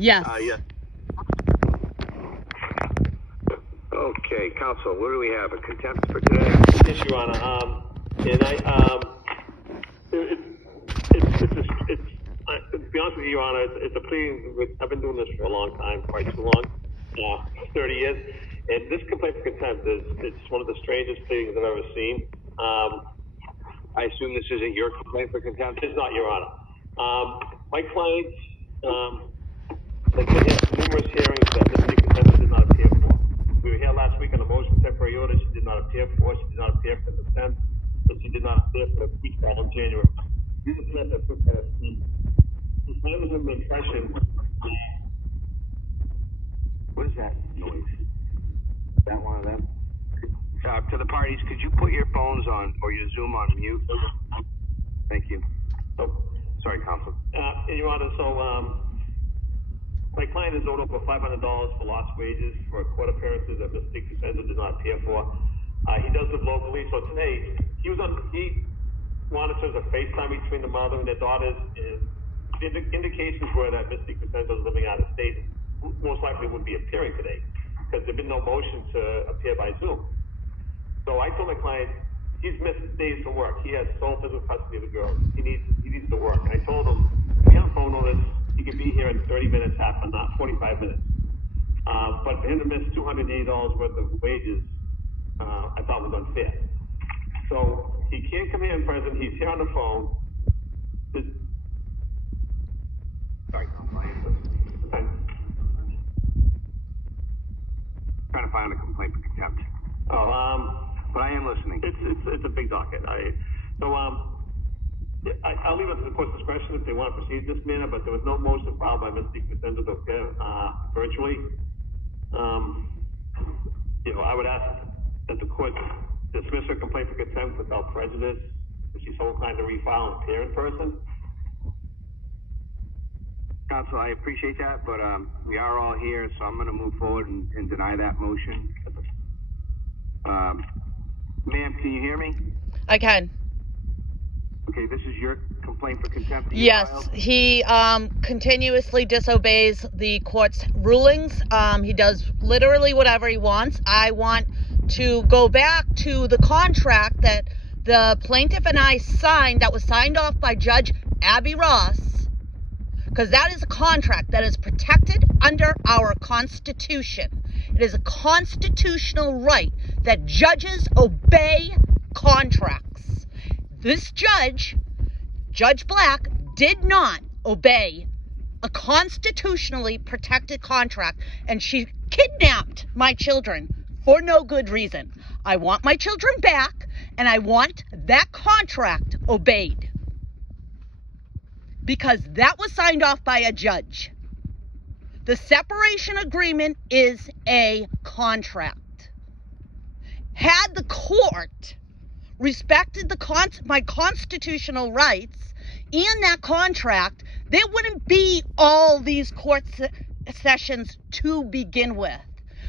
Yes. Yes. Okay, counsel, what do we have? A contempt for today? Yes, Your Honor. And to be honest with you, Your Honor, it's a plea. I've been doing this for a long time, quite too long, 30 years. And this complaint for contempt it's one of the strangest pleadings I've ever seen. I assume this isn't your complaint for contempt? It's not, Your Honor. My clients, they've been here for numerous hearings that Ms. Contempt did not appear for. We were here last week on a motion for temporary order. She did not appear for. She did not appear for contempt. And she did not appear for a peace trial in January. These are things that put that this man was under the impression. What is that noise? Is that one of them? To the parties, could you put your phones on or your Zoom on mute? Thank you. So, sorry, counsel. Your Honor, so my client is owed over $500 for lost wages for court appearances that Mr. Contempt did not appear for. He does live locally, so today he monitors a FaceTime between the mother and their daughters, and the indications were that Mr. Contempt was living out of state. Most likely would be appearing today because there'd been no motion to appear by Zoom. So I told my client he's missed days from work. He has sole physical custody of the girl. He needs to work. And I told him we have phone notice. He could be here in 30 minutes, half an hour, 45 minutes. But for him to miss $280 worth of wages, I thought was unfair. So he can't come here in person. He's here on the phone. Sorry, trying to find a complaint for contempt. But I am listening. It's a big docket. I'll leave it to the court's discretion if they want to proceed in this manner, but there was no motion filed by Mr. Contempt virtually. I would ask that the court dismiss her complaint for contempt without prejudice if she's so inclined to refile and appear in person. Counsel, I appreciate that, but we are all here, so I'm going to move forward and deny that motion. Ma'am, can you hear me? I can. Okay, this is your complaint for contempt? Yes, he continuously disobeys the court's rulings. He does literally whatever he wants. I want to go back to the contract that the plaintiff and I signed, that was signed off by Judge Abby Ross, because that is a contract that is protected under our Constitution. It is a constitutional right that judges obey contracts. This judge, Judge Black, did not obey a constitutionally protected contract, and she kidnapped my children for no good reason. I want my children back, and I want that contract obeyed, because that was signed off by a judge. The separation agreement is a contract. Had the court respected my constitutional rights and that contract, there wouldn't be all these court sessions to begin with.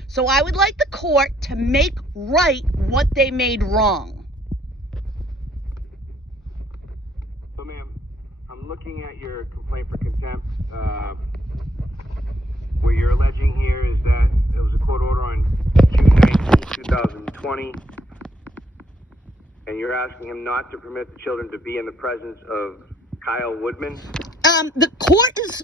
So I would like the court to make right what they made wrong. So, ma'am, I'm looking at your complaint for contempt. What you're alleging here is that there was a court order on June 19, 2020, and you're asking him not to permit the children to be in the presence of Kyle Woodman? The court is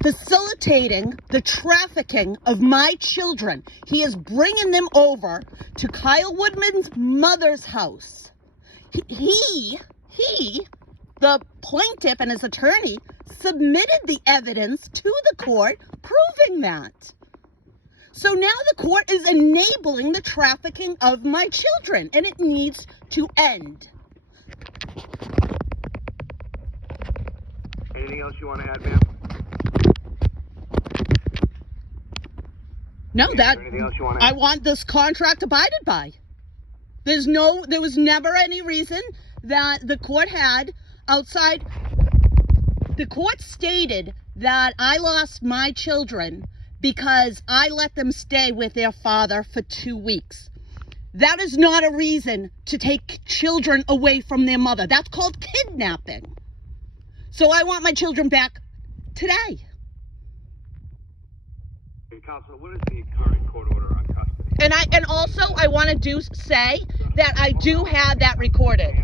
facilitating the trafficking of my children. He is bringing them over to Kyle Woodman's mother's house. He, the plaintiff and his attorney, submitted the evidence to the court proving that. So now the court is enabling the trafficking of my children, and it needs to end. Anything else you want to add, ma'am? No, anything else you want to add? I want this contract abided by. There was never any reason that the court had outside. The court stated that I lost my children because I let them stay with their father for 2 weeks. That is not a reason to take children away from their mother. That's called kidnapping. So I want my children back today. And Counselor, what is the current court order on custody? And also I want to say that I do have that recorded.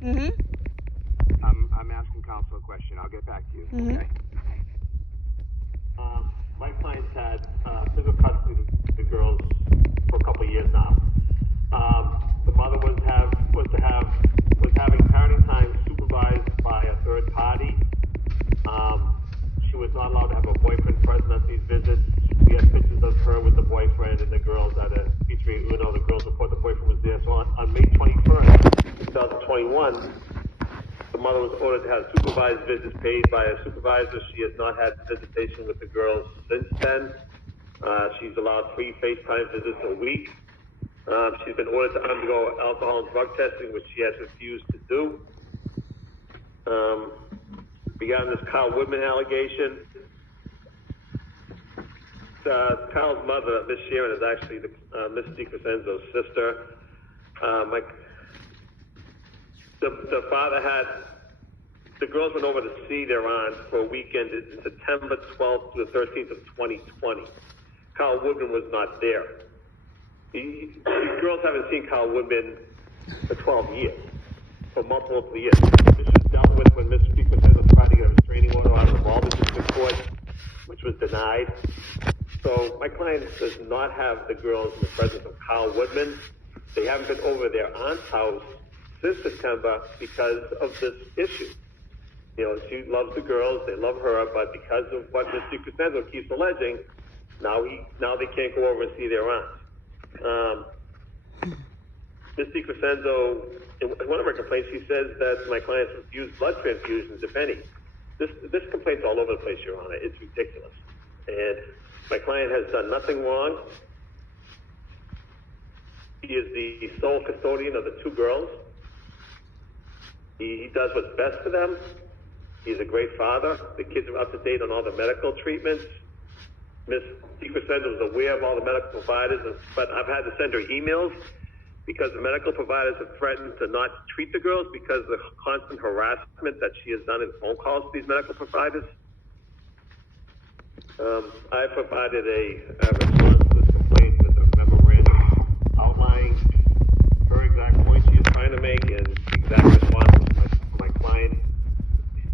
Ma'am? I'm asking Counsel a question. I'll get back to you. Okay. My client's had physical custody of the girls for a couple of years now. The mother was having parenting time supervised by a third party. She was not allowed to have a boyfriend present at these visits. We had pictures of her with the boyfriend and the girls at a featuring Uno. The girls report the boyfriend was there. So on May 21st, 2021, the mother was ordered to have supervised visits paid by a supervisor. She has not had visitation with the girls since then. She's allowed 3 FaceTime visits a week. She's been ordered to undergo alcohol and drug testing, which she has refused to do. Beyond this Kyle Woodman allegation, Kyle's mother, Miss Sharon, is actually Miss DiCrescenzo's sister. The father had the girls went over to see their aunt for a weekend in September 12th to the 13th of 2020. Kyle Woodman was not there. These girls haven't seen Kyle Woodman for 12 years, for multiple years. This was dealt with when Miss DiCrescenzo tried to get a restraining order out of the Malden District Court, which was denied. So my client does not have the girls in the presence of Kyle Woodman. They haven't been over their aunt's house since September because of this issue. You know, she loves the girls, they love her, but because of what Miss DiCrescenzo keeps alleging, now they can't go over and see their aunt. Miss DiCrescenzo, in one of her complaints, she says that my clients refuse blood transfusions, if any. This complaint's all over the place, Your Honor. It's ridiculous. And my client has done nothing wrong. He is the sole custodian of the 2 girls. He does what's best for them. He's a great father. The kids are up to date on all the medical treatments. Miss DiCrescenzo is aware of all the medical providers, but I've had to send her emails because the medical providers have threatened to not treat the girls because of the constant harassment that she has done in phone calls to these medical providers. I provided a response to this complaint with a memorandum outlining her exact point she is trying to make and the exact response to my client.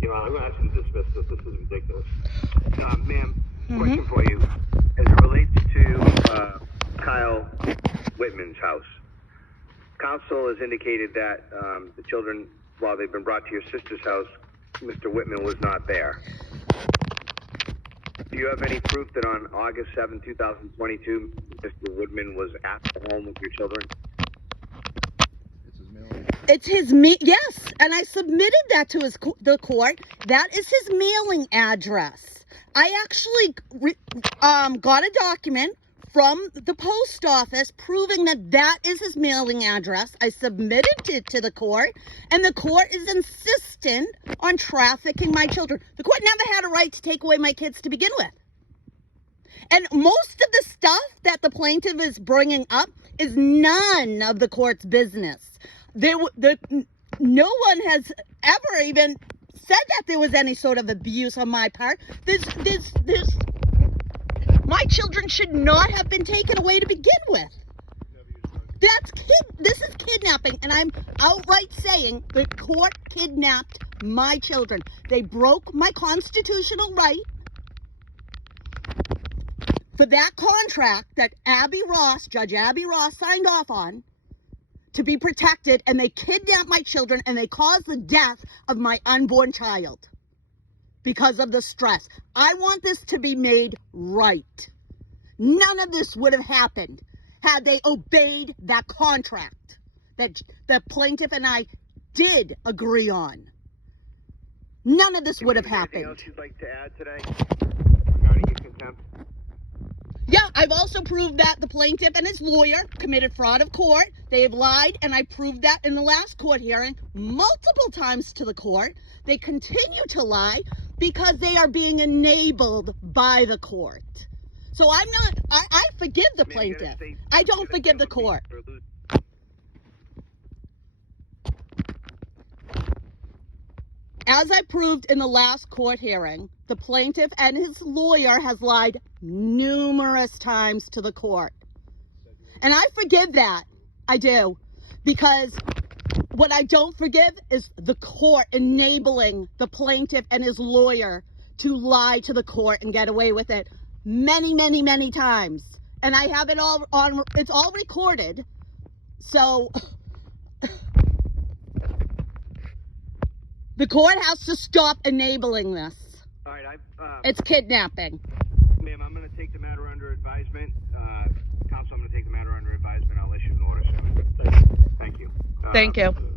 You know, I'm going to ask you to dismiss this. This is ridiculous. Ma'am, question for you. As it relates to Kyle Whitman's house, counsel has indicated that the children, while they've been brought to your sister's house, Mr. Whitman was not there. Do you have any proof that on August 7, 2022, Mr. Woodman was at the home with your children? Yes, and I submitted that to the court. That is his mailing address. I actually got a document from the post office proving that is his mailing address. I submitted it to the court, and the court is insistent on trafficking my children. The court never had a right to take away my kids to begin with. And most of the stuff that the plaintiff is bringing up is none of the court's business. No one has ever even said that there was any sort of abuse on my part. My children should not have been taken away to begin with. This is kidnapping, and I'm outright saying the court kidnapped my children. They broke my constitutional right for that contract that Judge Abby Ross signed off on to be protected, and they kidnapped my children, and they caused the death of my unborn child because of the stress. I want this to be made right. None of this would have happened had they obeyed that contract that the plaintiff and I did agree on. None of this would have happened. Anything else you'd like to add today regarding your contempt? Yeah, I've also proved that the plaintiff and his lawyer committed fraud of court. They have lied, and I proved that in the last court hearing multiple times to the court. They continue to lie because they are being enabled by the court. So I forgive the plaintiff. I don't forgive the court. As I proved in the last court hearing, the plaintiff and his lawyer has lied numerous times to the court. And I forgive that. I do. Because what I don't forgive is the court enabling the plaintiff and his lawyer to lie to the court and get away with it many, many, many times. And I have it all on, it's all recorded. So the court has to stop enabling this. All right, It's kidnapping. ma'am, I'm going to take the matter under advisement. Counsel, I'm going to take the matter under advisement. I'll issue an order soon. Thank you. Thank you.